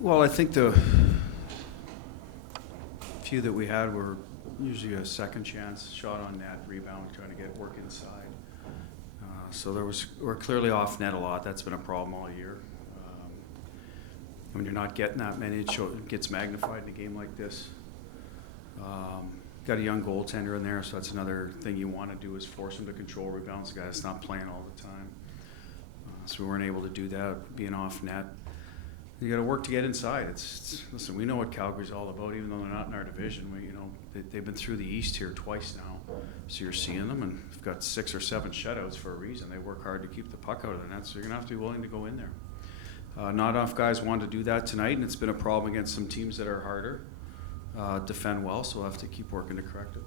Well, I think the few that we had were usually a second chance, shot on net, rebound, trying to get work inside. So we're clearly off net a lot. That's been a problem all year. When you're not getting that many, it gets magnified in a game like this. Got a young goaltender in there, so that's another thing you want to do is force him to control rebounds. The guy that's not playing all the time. So we weren't able to do that, being off net. You got to work to get inside. Listen, we know what Calgary's all about, even though they're not in our division. They've been through the East here twice now, so you're seeing them, and they've got 6 or 7 shutouts for a reason. They work hard to keep the puck out of the net, so you're gonna have to be willing to go in there. Not enough guys wanted to do that tonight, and it's been a problem against some teams that are harder, defend well, so we'll have to keep working to correct it.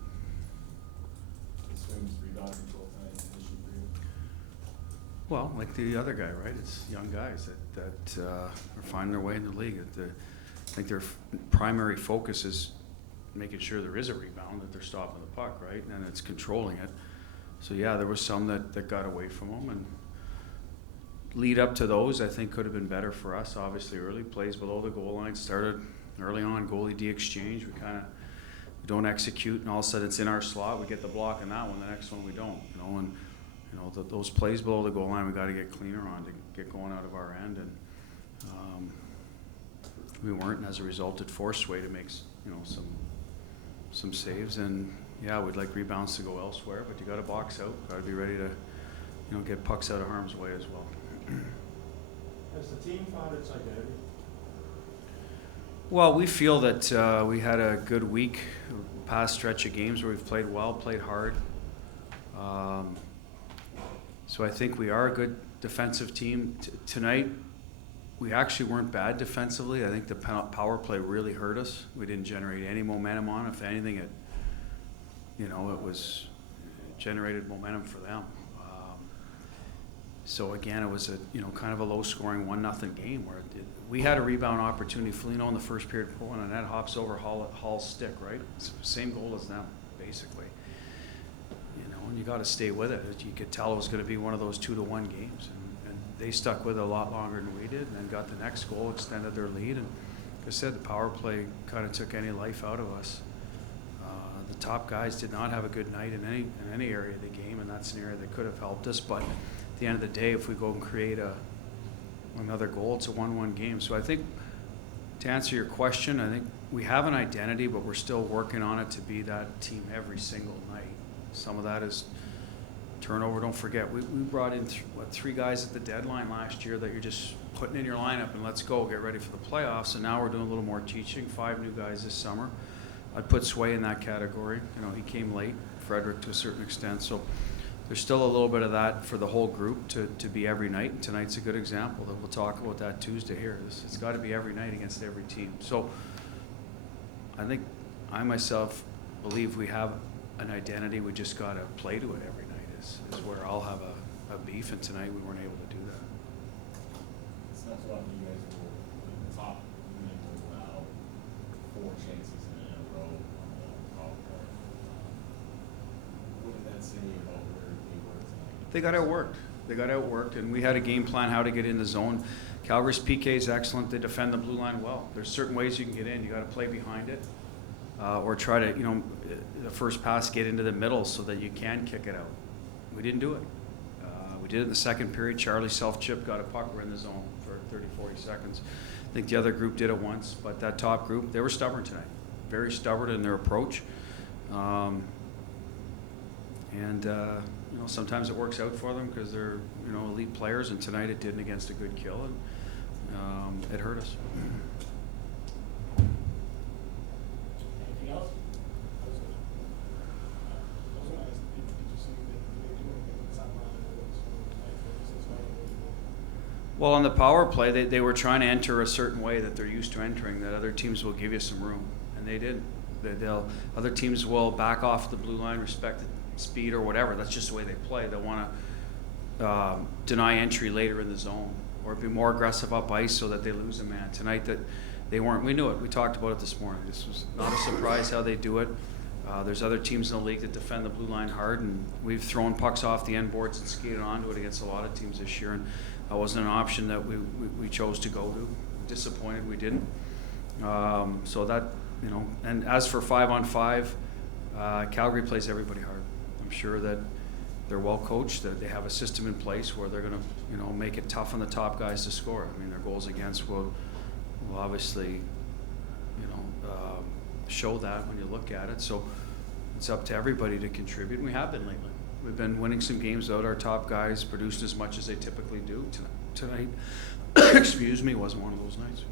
Well, like the other guy, right? It's young guys that are finding their way in the league. I think their primary focus is making sure there is a rebound, that they're stopping the puck, right? And it's controlling it. So, yeah, there was some that got away from them. And lead up to those, I think, could have been better for us. Obviously, early plays below the goal line started early on, goalie de-exchange. We don't execute, and all of a sudden it's in our slot. We get the block on that one, the next one we don't, and those plays below the goal line we got to get cleaner on to get going out of our end, and we weren't, and as a result it forced Sway to make some saves, and yeah, we'd like rebounds to go elsewhere, but you got to box out, got to be ready to get pucks out of harm's way as well. Has the team found its identity? Well, we feel that we had a good week, past stretch of games where we've played well, played hard. So I think we are a good defensive team. Tonight, we actually weren't bad defensively. I think the power play really hurt us. We didn't generate any momentum on it. If anything, it generated momentum for them. So again, it was kind of a low-scoring 1-0 game where we had a rebound opportunity. Foligno in the first period, pulling a net, hops over Hall's stick, right? It's the same goal as them, basically. And you got to stay with it. You could tell it was going to be one of those 2-1 games, and they stuck with it a lot longer than we did, and then got the next goal, extended their lead, and like I said, the power play kind of took any life out of us. The top guys did not have a good night in any area of the game, and that's an area that could have helped us. But at the end of the day, if we go and create another goal, it's a 1-1 game. So I think, to answer your question, I think we have an identity, but we're still working on it to be that team every single night. Some of that is turnover. Don't forget, we brought in 3 guys at the deadline last year that you're just putting in your lineup and let's go, get ready for the playoffs. And now we're doing a little more teaching. 5 new guys this summer. I'd put Sway in that category. He came late. Frederick to a certain extent. So there's still a little bit of that for the whole group to be every night. And tonight's a good example. That we'll talk about that Tuesday here. It's got to be every night against every team. So I think I myself believe we have an identity. We just got to play to it every night is where I'll have a beef, and tonight we weren't able to do that. It's not so often you guys will, in the top unit, will allow 4 chances in a row on the power play. What did that say about where they were tonight? They got outworked, and we had a game plan how to get in the zone. Calgary's PK is excellent. They defend the blue line well. There's certain ways you can get in. You got to play behind it. Or try to, the first pass, get into the middle so that you can kick it out. We didn't do it. We did it in the second period. Charlie self-chipped, got a puck, we're in the zone for 30, 40 seconds. I think the other group did it once, but that top group, they were stubborn tonight. Very stubborn in their approach. Sometimes it works out for them because they're, elite players, and tonight it didn't against a good kill, and it hurt us. Well, on the power play, they were trying to enter a certain way that they're used to entering, that other teams will give you some room, and they didn't. Other teams will back off the blue line, respect the speed or whatever. That's just the way they play. They want to deny entry later in the zone or be more aggressive up ice so that they lose a man. Tonight that they weren't. We knew it. We talked about it this morning. This was not a surprise how they do it. There's other teams in the league that defend the blue line hard, and we've thrown pucks off the end boards and skated onto it against a lot of teams this year, and that wasn't an option that we chose to go to. disappointed we didn't. So that, you know, and as for 5-on-5, Calgary plays everybody hard. I'm sure that they're well coached, that they have a system in place where they're gonna, you know, make it tough on the top guys to score. I mean, their goals against will obviously, you know, show that when you look at it. So it's up to everybody to contribute. And we have been lately. We've been winning some games out. Our top guys produced as much as they typically do. Tonight, excuse me, wasn't one of those nights.